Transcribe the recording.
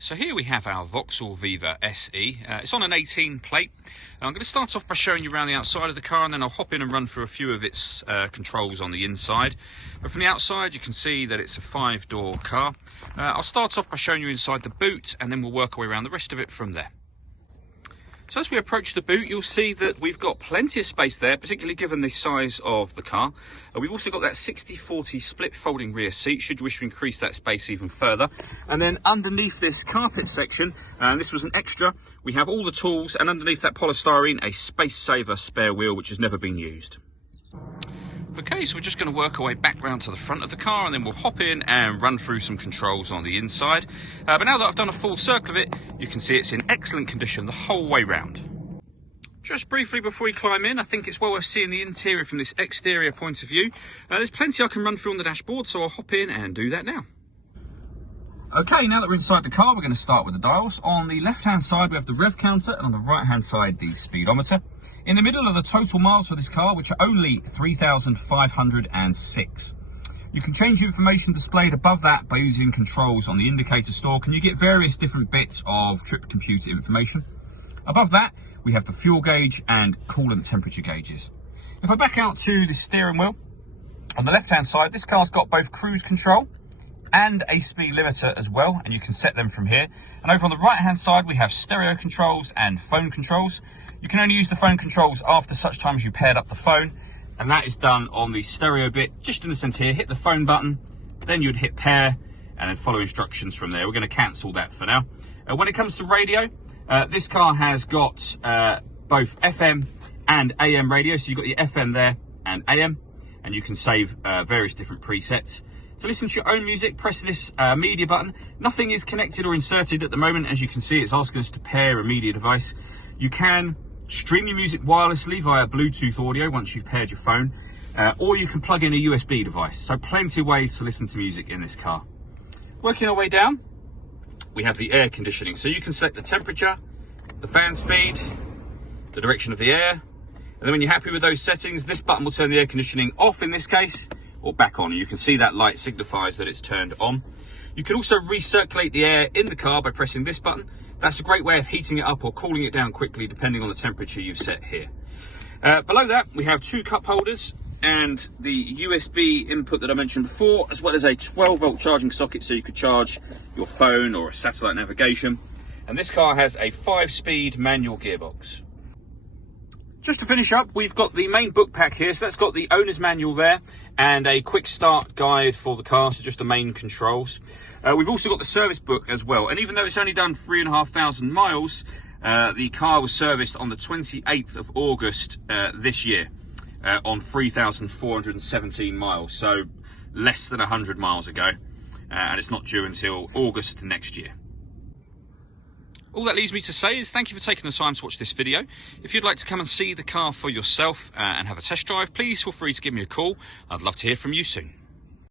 So here we have our Vauxhall Viva SE. It's on an 18 plate. I'm going to start off by showing you around the outside of the car, and then I'll hop in and run through a few of its controls on the inside. But from the outside you can see that it's a 5-door car. I'll start off by showing you inside the boot, and then we'll work our way around the rest of it from there. So as we approach the boot, you'll see that we've got plenty of space there, particularly given the size of the car. We've also got that 60/40 split folding rear seat, should you wish to increase that space even further. And then underneath this carpet section, and this was an extra, we have all the tools, and underneath that polystyrene, a space saver spare wheel, which has never been used. Okay, so we're just going to work our way back round to the front of the car, and then we'll hop in and run through some controls on the inside. But now that I've done a full circle of it, you can see it's in excellent condition the whole way round. Just briefly before we climb in, I think it's well worth seeing the interior from this exterior point of view. There's plenty I can run through on the dashboard, so I'll hop in and do that now. Okay, now that we're inside the car, we're going to start with the dials. On the left-hand side, we have the rev counter, and on the right-hand side, the speedometer. In the middle are the total miles for this car, which are only 3,506. You can change the information displayed above that by using controls on the indicator stalk, and you get various different bits of trip computer information. Above that, we have the fuel gauge and coolant temperature gauges. If I back out to the steering wheel, on the left-hand side, this car's got both cruise control and a speed limiter as well, and you can set them from here. And over on the right hand side we have stereo controls and phone controls. You can only use the phone controls after such time as you paired up the phone, and that is done on the stereo bit, just in the centre here. Hit the phone button, then you'd hit pair, and then follow instructions from there. We're going to cancel that for now. When it comes to radio, this car has got both FM and AM radio, so you've got your FM there and AM, and you can save various different presets. To listen to your own music, press this media button. Nothing is connected or inserted at the moment. As you can see, it's asking us to pair a media device. You can stream your music wirelessly via Bluetooth audio once you've paired your phone, or you can plug in a USB device. So plenty of ways to listen to music in this car. Working our way down, we have the air conditioning. So you can select the temperature, the fan speed, the direction of the air, and then when you're happy with those settings, this button will turn the air conditioning off in this case, or back on. You can see that light signifies that it's turned on. You can also recirculate the air in the car by pressing this button. That's a great way of heating it up or cooling it down quickly depending on the temperature you've set here. Below that we have 2 cup holders and the USB input that I mentioned before, as well as a 12-volt charging socket so you could charge your phone or a satellite navigation. And this car has a 5-speed manual gearbox. Just to finish up, we've got the main book pack here, so that's got the owner's manual there and a quick start guide for the car, so just the main controls. We've also got the service book as well, and even though it's only done 3,500 miles, the car was serviced on the 28th of August this year on 3,417 miles, so less than 100 miles ago, and it's not due until August next year. All that leaves me to say is thank you for taking the time to watch this video. If you'd like to come and see the car for yourself and have a test drive, please feel free to give me a call. I'd love to hear from you soon.